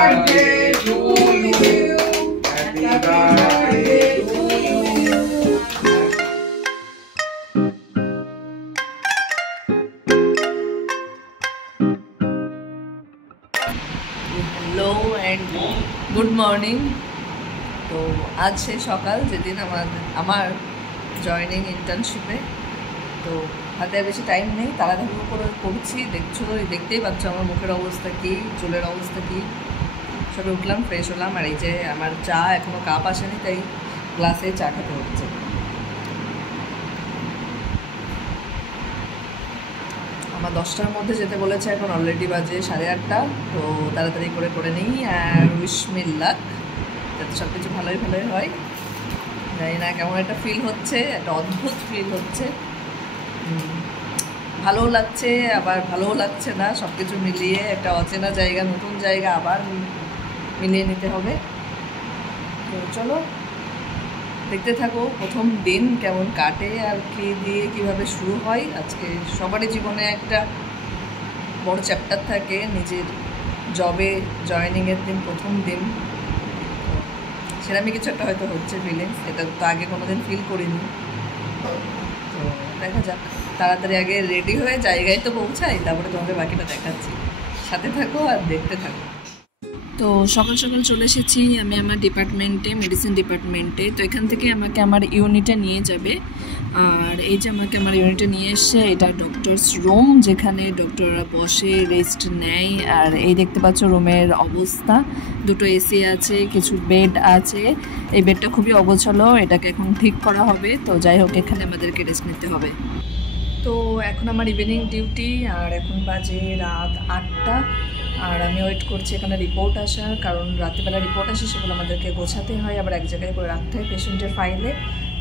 birthday to you. Happy birthday to you. Hello and good morning. তো আজ সেই সকাল যেদিন আমার জয়েনিং ইন্টার্নশিপে। তো হাতে বেশি টাইম নেই, তাড়াতাড়ি করে করছি। দেখতেই পাচ্ছ আমার মুখের অবস্থা কী, চুলের অবস্থা কী। সবে উঠলাম, ফ্রেশ হলাম, আর এই যে আমার চা এখনও কাপ আসেনি, তাই গ্লাসে চা খেতে হচ্ছে। আমার 10টার মধ্যে যেতে বলেছে, এখন অলরেডি বাজে 8:30। তো তাড়াতাড়ি করে নিই আর উইশ মি লাক, যাতে সব কিছু ভালোই হয়। জানি না কেমন একটা ফিল হচ্ছে, একটা অদ্ভুত ফিল হচ্ছে। ভালোও লাগছে আবার ভালোও লাগছে না, সব কিছু মিলিয়ে একটা অচেনা জায়গা, নতুন জায়গা আবার মিলিয়ে নিতে হবে। তো চলো দেখতে থাকো প্রথম দিন কেমন কাটে আর কী দিয়ে কীভাবে শুরু হয়। আজকে সবারই জীবনে একটা বড় চ্যাপ্টার থাকে, নিজের জবে জয়েনিংয়ের দিন, প্রথম দিন। সেরকমই কিছু একটা হয়তো হচ্ছে ফিলিংস, এটা তো আগে কোনো দিন ফিল করিনি। তো দেখা যাক, তাড়াতাড়ি আগে রেডি হয়ে জায়গায় তো পৌঁছাই, তারপরে তোমাদের বাকিটা দেখাচ্ছি। সাথে থাকো আর দেখতে থাকো। তো সকাল সকাল চলে এসেছি আমি আমার ডিপার্টমেন্টে, মেডিসিন ডিপার্টমেন্টে। তো এখান থেকে আমাকে আমার ইউনিটে নিয়ে যাবে। আর এই যে আমাকে আমার ইউনিটে নিয়ে এসছে, এটা ডক্টরস রুম, যেখানে ডক্টররা বসে রেস্ট নেয়। আর এই দেখতে পাচ্ছ রুমের অবস্থা, দুটো এসি আছে, কিছু বেড আছে। এই বেডটা খুবই অগোছালো, এটাকে এখন ঠিক করা হবে। তো যাই হোক, এখানে আমাদেরকে রেস্ট নিতে হবে। তো এখন আমার ইভিনিং ডিউটি, আর এখন বাজে রাত 8টা। আর আমি ওয়েট করছি এখানে রিপোর্ট আসার, কারণ রাত্রিবেলা রিপোর্ট আসে, সেগুলো আমাদেরকে গোছাতে হয়, আবার এক জায়গায় করে রাখতে হয় পেশেন্টের ফাইলে।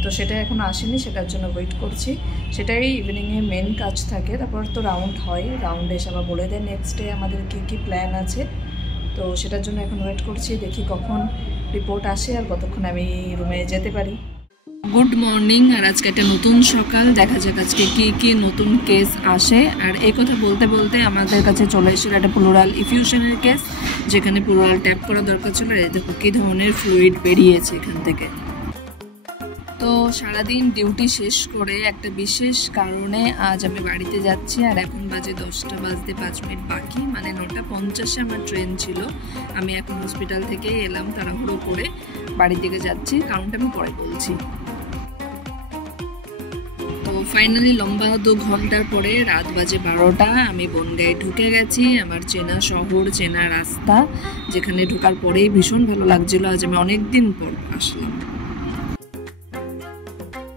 তো সেটা এখন আসেনি, সেটার জন্য ওয়েট করছি। সেটাই ইভিনিংয়ে মেন কাজ থাকে। তারপর তো রাউন্ড হয়, রাউন্ডে এসে আবার বলে দেয় নেক্সট ডে আমাদের কী প্ল্যান আছে। তো সেটার জন্য এখন ওয়েট করছি, দেখি কখন রিপোর্ট আসে আর কতক্ষণ আমি রুমে যেতে পারি। গুড মর্নিং, আর আজকে একটা নতুন সকাল, দেখা যাক আজকে কি নতুন কেস আসে। আর এই কথা বলতে বলতে আমাদের কাছে চলে এসেছিল একটা প্লুরাল ইফিউশনের কেস, যেখানে প্লুরাল ট্যাপ করা দরকার ছিল। দেখো কী ধরনের ফ্লুইড বেরিয়েছে এখান থেকে। তো সারাদিন ডিউটি শেষ করে একটা বিশেষ কারণে আজ আমি বাড়িতে যাচ্ছি। আর এখন বাজে 10টা বাজতে 5 মিনিট বাকি, মানে 9:50 আমার ট্রেন ছিল। আমি এখন হসপিটাল থেকে এলাম তাড়াহুড়ো করে, বাড়ির দিকে যাচ্ছি, কারণটা আমি পরে বলছি। তো ফাইনালি লম্বা 2 ঘন্টার পরে রাত বাজে 12টা, আমি বনগাঁয়ে ঢুকে গেছি। আমার চেনা শহর, চেনা রাস্তা, যেখানে ঢোকার পরেই ভীষণ ভালো লাগছিল। আজ আমি অনেক দিন পর আসলাম।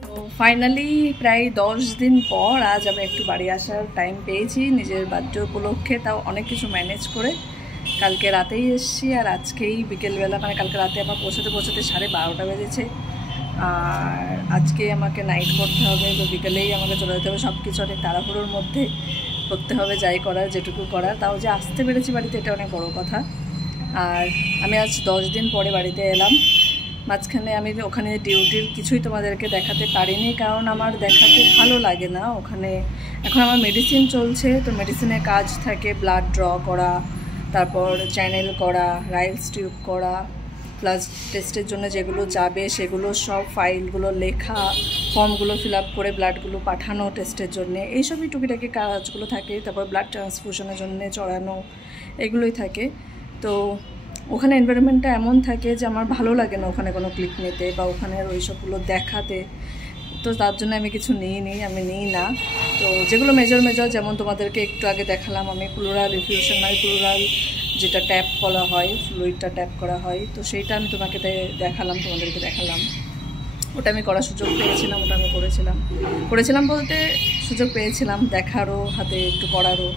তো ফাইনালি প্রায় 10 দিন পর আজ আমি একটু বাড়ি আসার টাইম পেয়েছি, নিজের বার্থডে উপলক্ষে। তাও অনেক কিছু ম্যানেজ করে কালকে রাতেই এসেছি, আর আজকেই বিকেলবেলা, মানে কালকে রাতে আমার পৌঁছাতে 12:30 বেজেছে। আর আজকে আমাকে নাইট করতে হবে, তো বিকেলেই আমাকে চলে যেতে হবে। সব কিছু অনেক তাড়াহুড়োর মধ্যে করতে হবে, যাই করার, যেটুকু করার। তাও যে আসতে পেরেছি বাড়িতে, এটা অনেক বড় কথা। আর আমি আজ 10 দিন পরে বাড়িতে এলাম। মাঝখানে আমি ওখানে ডিউটির কিছুই তোমাদেরকে দেখাতে পারিনি, কারণ আমার দেখাতে ভালো লাগে না ওখানে। এখন আমার মেডিসিন চলছে, তো মেডিসিনের কাজ থাকে ব্লাড ড্র করা, তারপর চ্যানেল করা, রাইলস টিউব করা, প্লাস টেস্টের জন্য যেগুলো যাবে সেগুলো সব ফাইলগুলো লেখা, ফর্মগুলো ফিল আপ করে ব্লাডগুলো পাঠানো টেস্টের জন্য, এইসবই টুকিটাকি কাজগুলো থাকে। তারপর ব্লাড ট্রান্সফিউশনের জন্য চড়ানো, এগুলোই থাকে। তো ওখানে এনভায়রনমেন্টটা এমন থাকে যে আমার ভালো লাগে না ওখানে কোনো ক্লিক নিতে বা ওখানের ওই সবগুলো দেখাতে। তো তার জন্য আমি কিছু নিই না। তো যেগুলো মেজর যেমন তোমাদেরকে একটু আগে দেখালাম, আমি প্লুরাল ইফিউশন, মানে প্লুরাল যেটা ট্যাপ বলা হয়, ফ্লুইডটা ট্যাপ করা হয়, তো সেইটা আমি তোমাদেরকে দেখালাম। ওটা আমি করার সুযোগ পেয়েছিলাম, ওটা আমি করেছিলাম বলতে সুযোগ পেয়েছিলাম দেখারও, হাতে একটু করারও।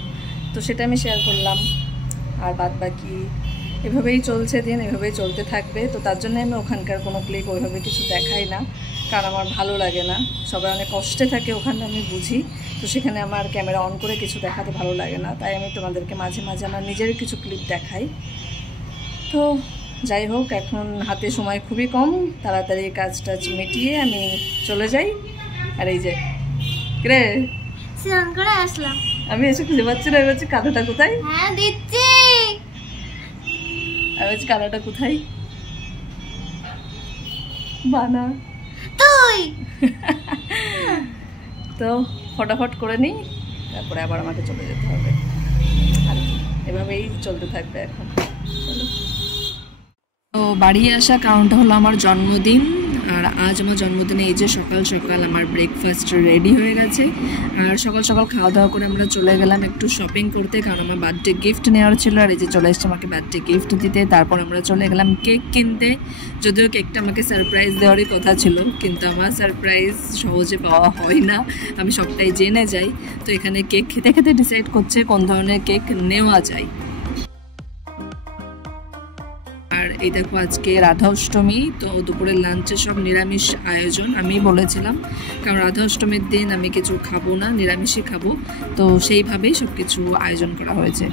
তো সেটা আমি শেয়ার করলাম। আর বাদ বাকি এভাবেই চলছে দিন, এভাবেই চলতে থাকবে। তো তার জন্য আমি ওখানকার কোনো ক্লিক ওইভাবে কিছু দেখাই না, কারণ আমার ভালো লাগে না। সবাই অনেক কষ্টে থাকে ওখানে, আমি বুঝি। তো সেখানে আমার ক্যামেরা অন করে কিছু দেখাতে ভালো লাগে না, তাই আমি তোমাদেরকে মাঝে আমার নিজের কিছু ক্লিপ দেখাই। তো যাই হোক, এখন হাতে সময় খুবই কম, তাড়াতাড়ি কাজটা মিটিয়ে আমি চলে যাই। আর এই যে রে স্নান করে আসলাম, আমি এসে খুঁজে পাচ্ছি না, এবার কাঁথাটা কোথায়? হ্যাঁ দিচ্ছি। আজ কালাটা কোথায় বানা তুই তো ফটাফট করে নিই, তারপরে আবার আমাকে চলে যেতে হবে। আর এভাবেই চলতে থাকবে এখন। চলো। তো বাড়ি আসা কারণটা হলো আমার জন্মদিন, আর আজ আমার জন্মদিনে এই যে সকাল সকাল আমার ব্রেকফাস্ট রেডি হয়ে গেছে। আর সকাল সকাল খাওয়া দাওয়া করে আমরা চলে গেলাম একটু শপিং করতে, কারণ আমার বার্থডে গিফট নেওয়ার ছিল। আর এই যে চলে এসছে আমাকে বার্থডে গিফট দিতে। তারপর আমরা চলে গেলাম কেক কিনতে, যদিও কেকটা আমাকে সারপ্রাইজ দেওয়ারই কথা ছিল, কিন্তু আমার সারপ্রাইজ সহজে পাওয়া হয় না, আমি সবটাই জেনে যাই। তো এখানে কেক খেতে খেতে ডিসাইড করছে কোন ধরনের কেক নেওয়া যায়। আর এই দেখো আজকে রাধা অষ্টমী, তো দুপুরের লাঞ্চে সব নিরামিষ আয়োজন। আমি বলেছিলাম কারণ রাধা অষ্টমীর দিন আমি কিছু খাবো না, নিরামিষই খাবো, তো সেইভাবেই সব কিছু আয়োজন করা হয়েছে।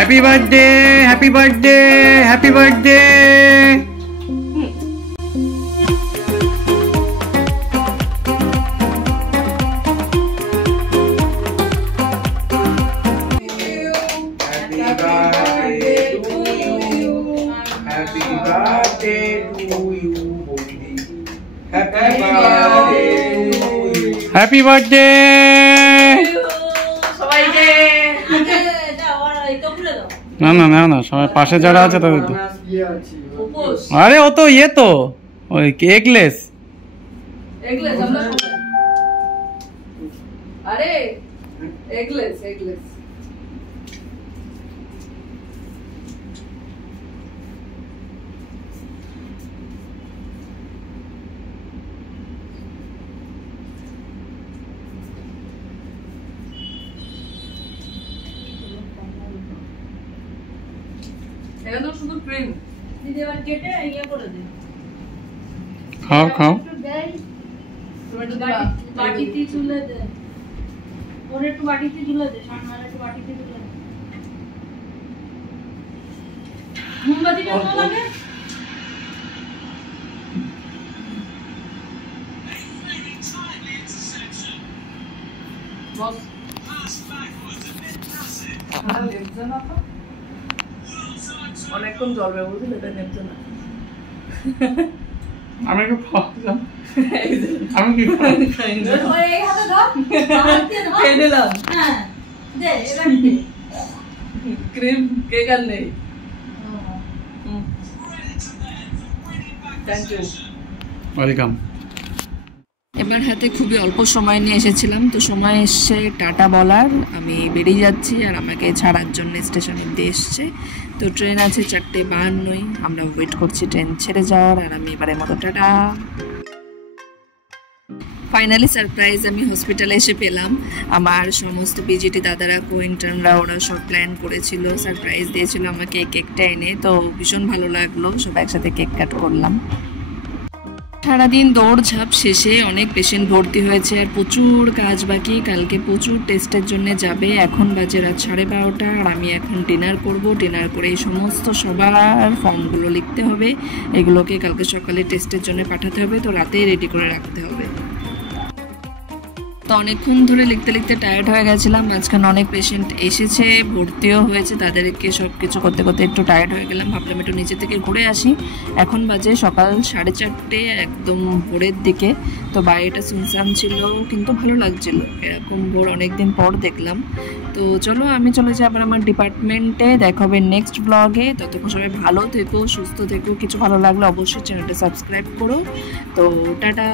Happy birthday, happy birthday, happy birthday. Happy birthday to you. Happy birthday to you. Happy birthday to you. Happy birthday. সবাইকে না না না না, সবাই পাশে যারা আছে তাদের তো। আরে ও তো ইয়ে তো ওই এগলেস। আরে এগলেস এগলেস এটা তো শুধু ক্রিম দিদি, আর কেটে ইয়ে করে দে। খাও খাও। টমেটো বাটিতে তুলে দে, ওর একটু বাটিতে তুলে দে, সামনে একটু বাটিতে তুলে দে। মোমবাতিটা তো লাগে। বস অনেকক্ষণ জ্বলবে, বুঝলি? এটা নেমছে না। আমি একটু আমি কি ওই এই হাতে ধর, হাত দিয়ে ধর। খেয়ে নিলাম। হ্যাঁ দে, এবার দে। ক্রিম কেক আর নেই। Thank you, welcome. এবার হাতে খুবই অল্প সময় নিয়ে এসেছিলাম, তো সময় এসছে টাটা বলার। আমি বেরিয়ে যাচ্ছি, আর আমাকে ছাড়ার জন্য স্টেশনে দিয়ে এসছে। তো ট্রেন আছে 4:52, আমরা ওয়েট করছি ট্রেন ছেড়ে যাওয়ার। আর আমি এবারের মতো টাটা। ফাইনালি সারপ্রাইজ আমি হসপিটালে এসে পেলাম। আমার সমস্ত পিজিটি দাদারা, কোইন্টার্নরা, ওরা সব প্ল্যান করেছিল, সারপ্রাইজ দিয়েছিল আমাকে কেকটা এনে। তো ভীষণ ভালো লাগলো, সব একসাথে কেক কাট করলাম। সারাদিন দৌড়ঝাঁপ শেষে অনেক পেশেন্ট ভর্তি হয়েছে, আর প্রচুর কাজ বাকি। কালকে প্রচুর টেস্টের জন্য যাবে। এখন বাজে রাত 12:30, আর আমি এখন ডিনার করব। ডিনার করে এই সমস্ত সবার ফর্মগুলো লিখতে হবে, এগুলোকে কালকে সকালে টেস্টের জন্য পাঠাতে হবে, তো রাতেই রেডি করে রাখতে হবে। তো অনেকক্ষণ ধরে লিখতে লিখতে টায়ার্ড হয়ে গেছিলাম। মাঝখানে অনেক পেশেন্ট এসেছে, ভর্তিও হয়েছে, তাদেরকে সব কিছু করতে করতে একটু টায়ার্ড হয়ে গেলাম। ভাবলাম একটু নিচে থেকে ঘুরে আসি। এখন বাজে সকাল 4:30, একদম ভোরের দিকে। তো বাইরেটা সুনসান ছিল, কিন্তু ভালো লাগছিল। এরকম ভোর অনেকদিন পর দেখলাম। তো চলো আমি চলে যাই আবার আমার ডিপার্টমেন্টে। দেখা হবে নেক্সট ব্লগে। ততক্ষণ সবাই ভালো থেকো, সুস্থ থেকো। কিছু ভালো লাগলে অবশ্যই চ্যানেলটা সাবস্ক্রাইব করো। তো টাটা।